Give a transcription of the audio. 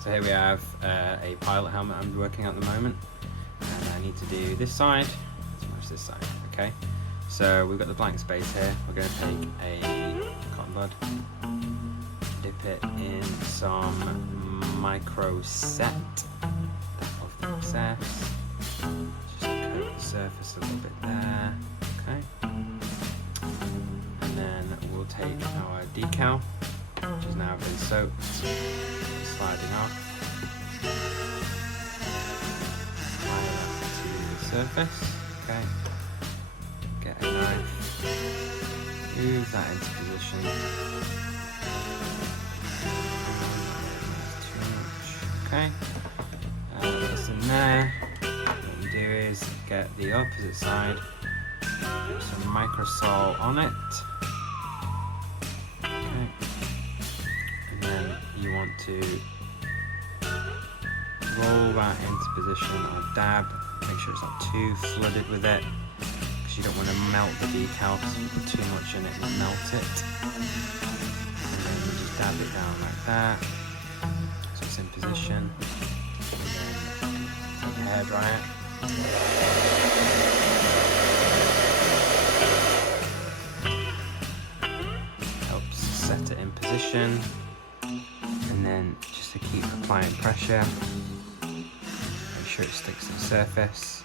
So here we have a pilot helmet I'm working at the moment, and I need to do this side to match this side. Okay, so we've got the blank space here. We're going to take a cotton bud, dip it in some micro set of the excess, just coat the surface a little bit there. Okay, and then we'll take our decal, which is now been soaked, sliding off, slide that to the surface. Okay, get a knife, move that into position. Too much. Okay, that's in there. What you do is get the opposite side, put some microsol on it. You want to roll that into position or dab, make sure it's not too flooded with it, because you don't want to melt the decal, because if you put too much in it, it'll melt it. And then you just dab it down like that, so it's in position, and then take a hairdryer. Helps set it in position. And then just to keep applying pressure, make sure it sticks to the surface.